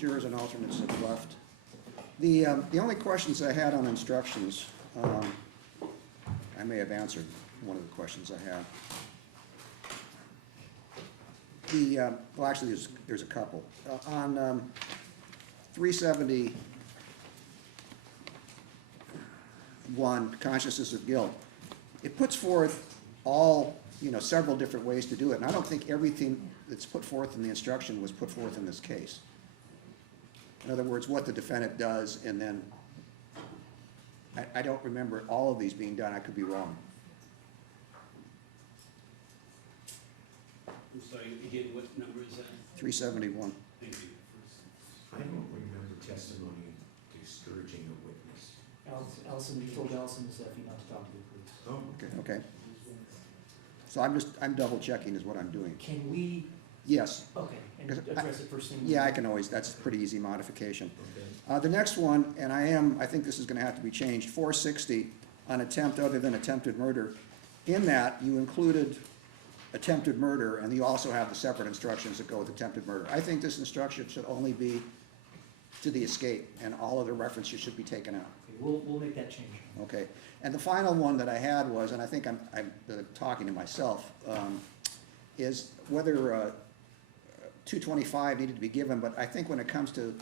jurors and alternates have left. The only questions I had on instructions, I may have answered one of the questions I had. Well, actually, there's a couple. On 371, consciousness of guilt, it puts forth all, several different ways to do it. And I don't think everything that's put forth in the instruction was put forth in this case. In other words, what the defendant does, and then, I don't remember all of these being done. I could be wrong. I'm sorry, again, what number is that? 371. Thank you. I don't remember testimony discouraging a witness. Allison, you told Allison this afternoon not to talk to the police. Oh, Okay. So I'm double checking is what I'm doing. Can we, Yes. okay, and Because address it first thing? Yeah, I can always, that's a pretty easy modification. okay. The next one, and I think this is gonna have to be changed, 460, on attempt other than attempted murder. In that, you included attempted murder, and you also have the separate instructions that go with attempted murder. I think this instruction should only be to the escape, and all other references should be taken out. Okay, we'll make that change. Okay, and the final one that I had was, and I think I'm talking to myself, is whether 225 needed to be given, but I think when it comes to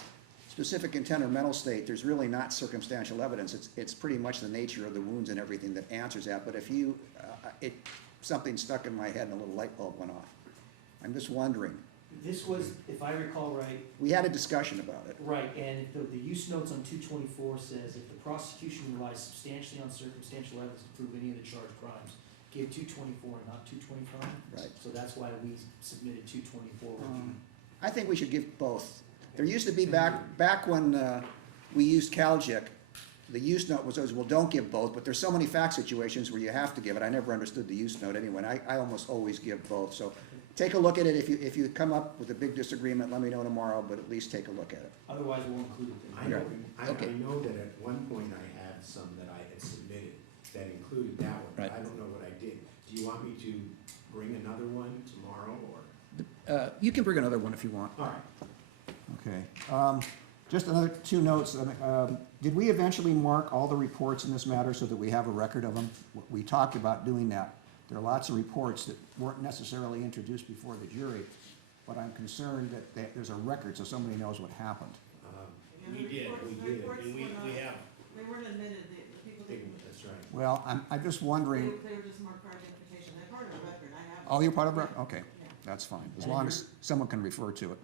specific intent or mental state, there's really not circumstantial evidence. It's pretty much the nature of the wounds and everything that answers that, but if you, something stuck in my head and a little light bulb went off. I'm just wondering, This was, if I recall right, we had a discussion about it. right, and the use notes on 224 says if the prosecution relies substantially on circumstantial evidence to prove any of the charged crimes, give 224 and not 225. Right. So that's why we submitted 224. I think we should give both. There used to be back when we used Calgic, the use note was always, well, don't give both, but there's so many fact situations where you have to give it. I never understood the use note anyway, and I almost always give both. So take a look at it. If you come up with a big disagreement, let me know tomorrow, but at least take a look at it. Otherwise, we'll include it. I then. know, I Okay. know that at one point I had some that I had submitted that included that one, but Right. I don't know what I did. Do you want me to bring another one tomorrow, or? You can bring another one if you want. All right. Okay. Just another two notes. Did we eventually mark all the reports in this matter so that we have a record of them? We talked about doing that. There are lots of reports that weren't necessarily introduced before the jury, but I'm concerned that there's a record so somebody knows what happened. We did, and we have. They weren't admitted, the people didn't. That's right. Well, I'm just wondering, They were just marked for identification, they're part of the record, I have. oh, you're part of the record? Okay, Yeah. that's fine, as long as someone can refer to it.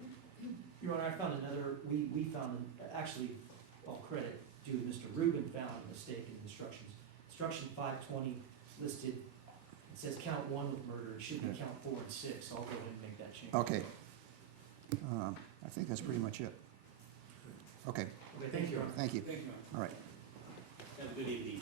Your Honor, I found another, we found, actually, all credit due to Mr. Rubin, found a mistake in instructions. Instruction 520 listed, it says count 1 with murder, it should be count 4 and 6, I'll go ahead and make that change. Okay. I think that's pretty much it. Okay, Okay, thank you, Your Honor. thank you. Thank you. All right. Have a good evening.